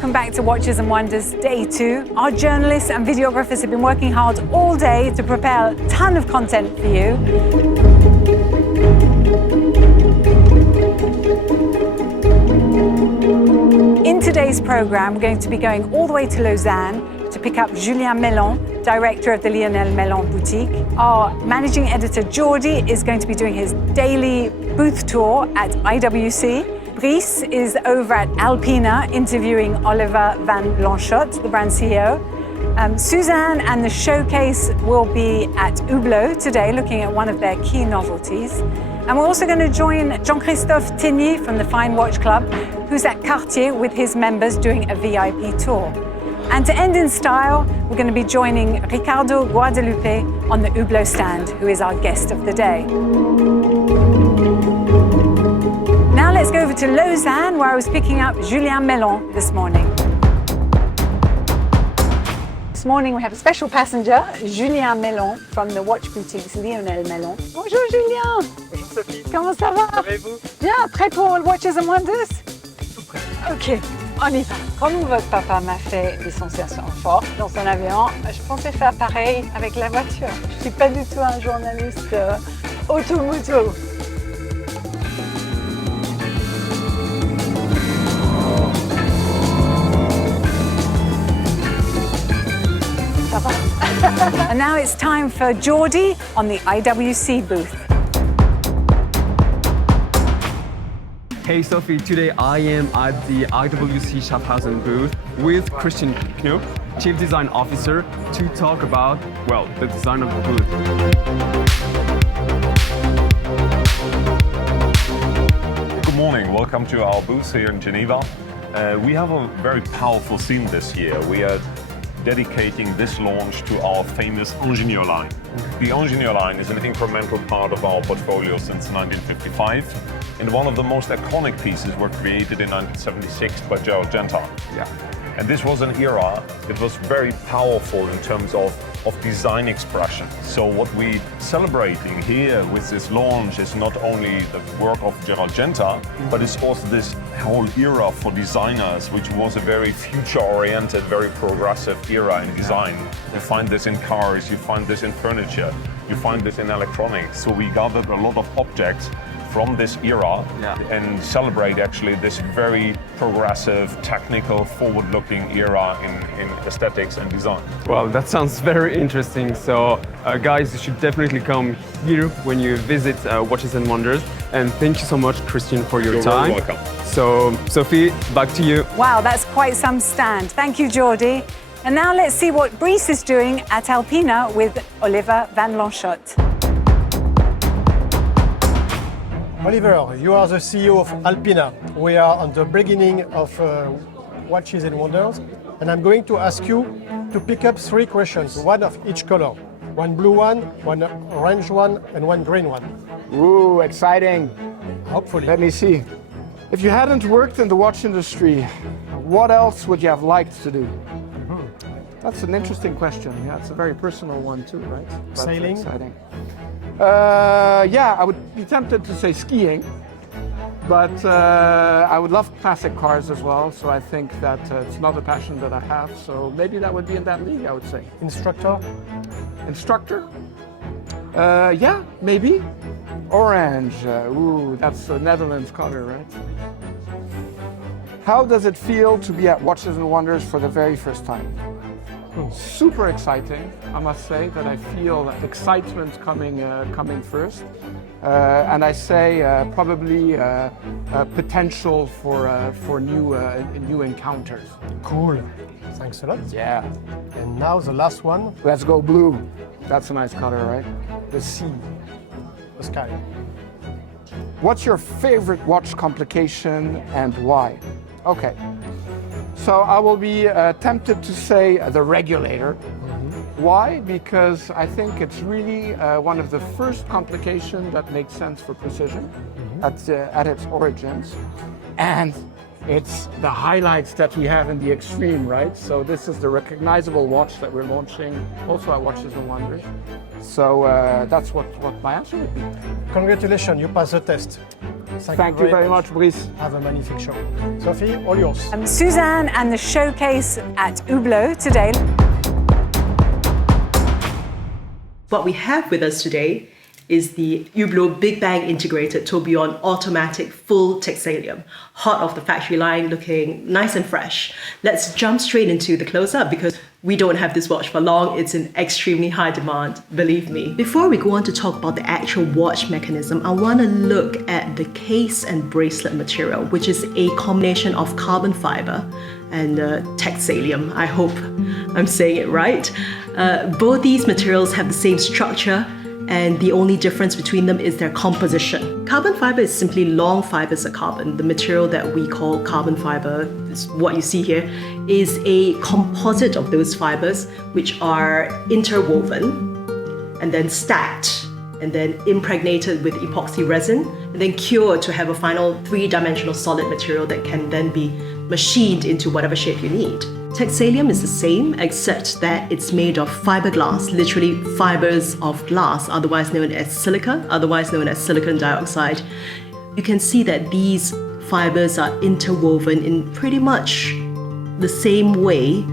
welcome back to Watches and Wonders Day 2. Our journalists and videographers have been working hard all day to prepare a ton of content for you. In today's program, we're going to be going all the way to Lausanne to pick up Julien Meylan, director of the Lionel Meylan boutique. Our managing editor Jordy is going to be doing his daily booth tour at IWC. Brice is over at Alpina interviewing Oliver van Blanchot, the brand CEO. Suzanne and the showcase will be at Hublot today, looking at one of their key novelties. And we're also going to join Jean-Christophe Tigny from the Fine Watch Club, who's at Cartier with his members doing a VIP tour. And to end in style, we're going to be joining Ricardo Guadalupe on the Hublot stand, who is our guest of the day. Now let's go over to Lausanne, where I was picking up Julien Meylan this morning. This morning we have a special passenger, Julien Meylan from the watch boutiques Lionel Meylan. Bonjour Julien. Bonjour Sophie. Comment ça va? Ça va et vous? Bien, prêt pour Watches and Wonders? Tout prêt. Ok, on y va. Comme votre papa m'a fait des sensations fortes dans son avion, je pensais faire pareil avec la voiture. Je ne suis pas du tout un journaliste automoto. And now it's time for Jordy on the IWC booth. Hey Sophie, today I am at the IWC Schaffhausen booth with Christian Knoop, Chief Design Officer, to talk about, well, the design of the booth. Good morning, welcome to our booth here in Geneva. We have a very powerful theme this year. We are dedicating this launch to our famous Ingenieur line. The Ingenieur line is an incremental part of our portfolio since 1955, and one of the most iconic pieces were created in 1976 by Gerald Genta. Yeah. And this was an era that was very powerful in terms of design expression. So what we're celebrating here with this launch is not only the work of Gerald Genta, but it's also this whole era for designers, which was a very future-oriented, very progressive era in design. You find this in cars, you find this in furniture, you find this in electronics. So we gathered a lot of objects from this era and celebrate actually this very progressive, technical, forward-looking era in aesthetics and design. Well, that sounds very interesting. So guys, you should definitely come here when you visit Watches and Wonders. And thank you so much, Christian, for your time. You're welcome. So, Sophie, back to you. Wow, that's quite some stand. Thank you, Jordy. And now let's see what Brice is doing at Alpina with Oliver van Blanchot. Oliver, you are the CEO of Alpina. We are on the beginning of Watches and Wonders, and I'm going to ask you to pick up 3 questions, one of each color. One blue one orange one, and one green one. Ooh, exciting. Hopefully. Let me see. If you hadn't worked in the watch industry, what else would you have liked to do? That's an interesting question. Yeah, it's a very personal one too, right? But Sailing? Exciting. Yeah, I would be tempted to say skiing, but I would love classic cars as well, so I think that it's not a passion that I have, so maybe that would be in that league, I would say. Instructor? Instructor? Yeah, maybe. Orange, ooh, that's the Netherlands color, right? How does it feel to be at Watches and Wonders for the very first time? Super exciting, I must say, that I feel that excitement coming first. And I say probably potential for new encounters. Cool. Thanks a lot. Yeah. And now the last one, Let's go blue. That's a nice color, right? the sea, the sky. What's your favorite watch complication and why? Okay. So I will be tempted to say the regulator. Why? Because I think it's really one of the first complications that makes sense for precision at its origins. And it's the highlights that we have in the extreme, right? So this is the recognizable watch that we're launching also at Watches and Wonders. So that's what my answer would be. Congratulations, you passed the test. Thank you very much, Brice. Have a magnific show. Sophie, all yours. Suzanne and the showcase at Hublot today. What we have with us today is the Hublot Big Bang Integrated Tourbillon Automatic Full Textilium, hot off the factory line, looking nice and fresh. Let's jump straight into the close-up because we don't have this watch for long. It's in extremely high demand, believe me. Before we go on to talk about the actual watch mechanism, I want to look at the case and bracelet material, which is a combination of carbon fiber and textilium. I hope I'm saying it right. Both these materials have the same structure, and the only difference between them is their composition. Carbon fiber is simply long fibers of carbon. The material that we call carbon fiber, is what you see here, is a composite of those fibers which are interwoven and then stacked and then impregnated with epoxy resin and then cured to have a final three-dimensional solid material that can then be machined into whatever shape you need. Textilium is the same, except that it's made of fiberglass, literally fibers of glass, otherwise known as silica, otherwise known as silicon dioxide. You can see that these fibers are interwoven in pretty much the same way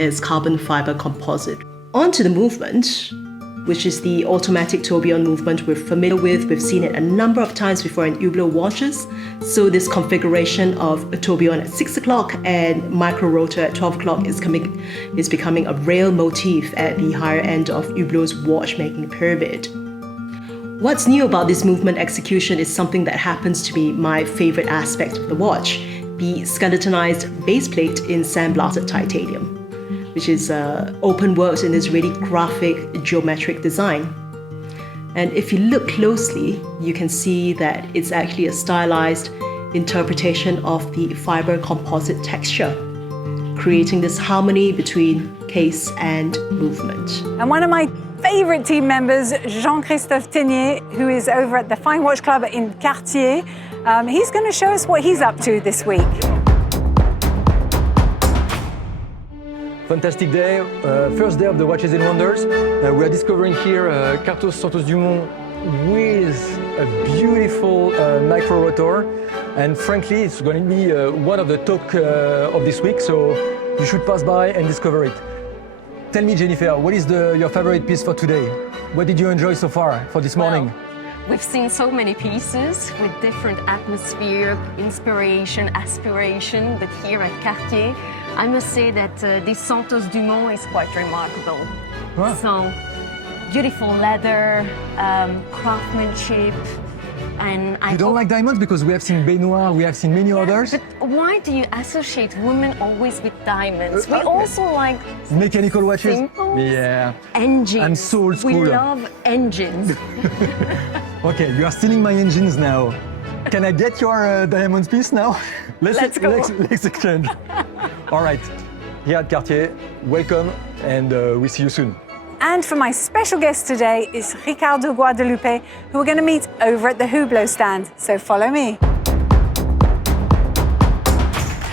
as carbon fiber composite. On to the movement, which is the automatic tourbillon movement we're familiar with. We've seen it a number of times before in Hublot watches. So this configuration of a tourbillon at 6 o'clock and micro rotor at 12 o'clock is becoming a real motif at the higher end of Hublot's watchmaking pyramid. What's new about this movement execution is something that happens to be my favorite aspect of the watch, the skeletonized base plate in sandblasted titanium, which is open works in this really graphic geometric design. And if you look closely, you can see that it's actually a stylized interpretation of the fiber composite texture, creating this harmony between case and movement. And one of my favorite team members, Jean-Christophe Tenier, who is over at the Fine Watch Club in Cartier, he's going to show us what he's up to this week. Fantastic day, first day of the Watches and Wonders. We are discovering here Cartier Santos Dumont with a beautiful micro rotor, and frankly it's going to be one of the talk of this week, so you should pass by and discover it. Tell me, Jennifer, what is your favorite piece for today? What did you enjoy so far for this morning? Well, we've seen so many pieces with different atmosphere, inspiration, aspiration, but here at Cartier, I must say that this Santos Dumont is quite remarkable. Huh? So, beautiful leather, craftsmanship, and You don't like diamonds? Because we have seen Benoit, we have seen many others. But why do you associate women always with diamonds? We also like Mechanical watches? simple Yeah. engines. I'm so old school. We love engines. Okay, you are stealing my engines now. Can I get your diamond piece now? Let's go. Let's exchange. All right, here at Cartier, welcome, and we see you soon. And for my special guest today is Ricardo Guadalupe, who we're going to meet over at the Hublot stand. So follow me.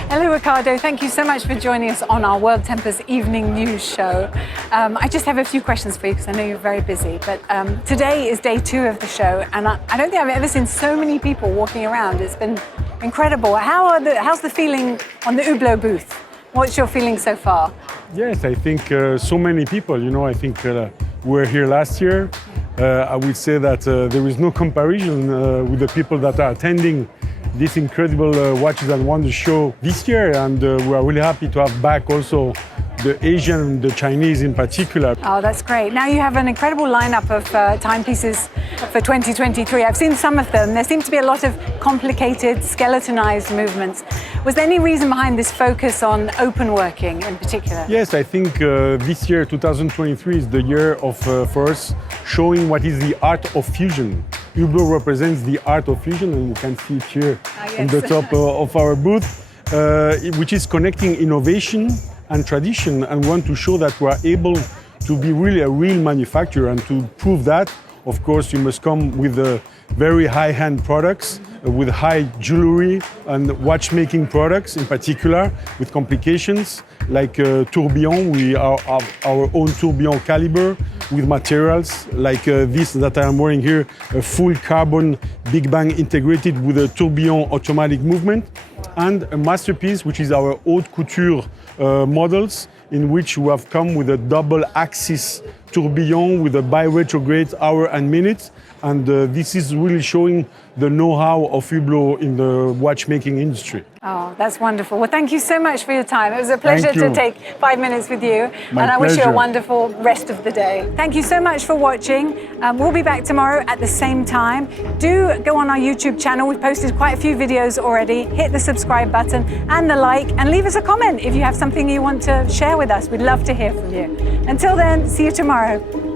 Hello, Ricardo. Thank you so much for joining us on our WorldTempus Evening News Show. I just have a few questions for you because I know you're very busy. But today is day 2 of the show, and I don't think I've ever seen so many people walking around. It's been incredible. How's the feeling on the Hublot booth? What's your feeling so far? Yes, I think so many people, I think we were here last year. I would say that there is no comparison with the people that are attending this incredible Watches and Wonders show this year, and we are really happy to have back also the Asian, the Chinese in particular. Oh, that's great. Now you have an incredible lineup of timepieces for 2023. I've seen some of them. There seem to be a lot of complicated, skeletonized movements. Was there any reason behind this focus on open working in particular? Yes, I think this year, 2023, is the year of, for us, showing what is the art of fusion. Hublot represents the art of fusion, and you can see it here on the top of our booth, which is connecting innovation and tradition, and want to show that we are able to be really a real manufacturer. And to prove that, of course, you must come with very high-end products, with high jewelry and watchmaking products in particular, with complications like tourbillon. We have our own tourbillon caliber, with materials like this that I am wearing here, a full carbon Big Bang integrated with a tourbillon automatic movement, and a masterpiece which is our haute couture models, in which we have come with a double axis tourbillon with a bi-retrograde hour and minute. And this is really showing the know-how of Hublot in the watchmaking industry. Oh, that's wonderful. Well, thank you so much for your time. It was a pleasure to take 5 minutes with you. My and I wish you a pleasure. wonderful rest of the day. Thank you so much for watching. We'll be back tomorrow at the same time. Do go on our YouTube channel. We've posted quite a few videos already. Hit the subscribe button and the like, and leave us a comment if you have something you want to share with us. We'd love to hear from you. Until then, see you tomorrow.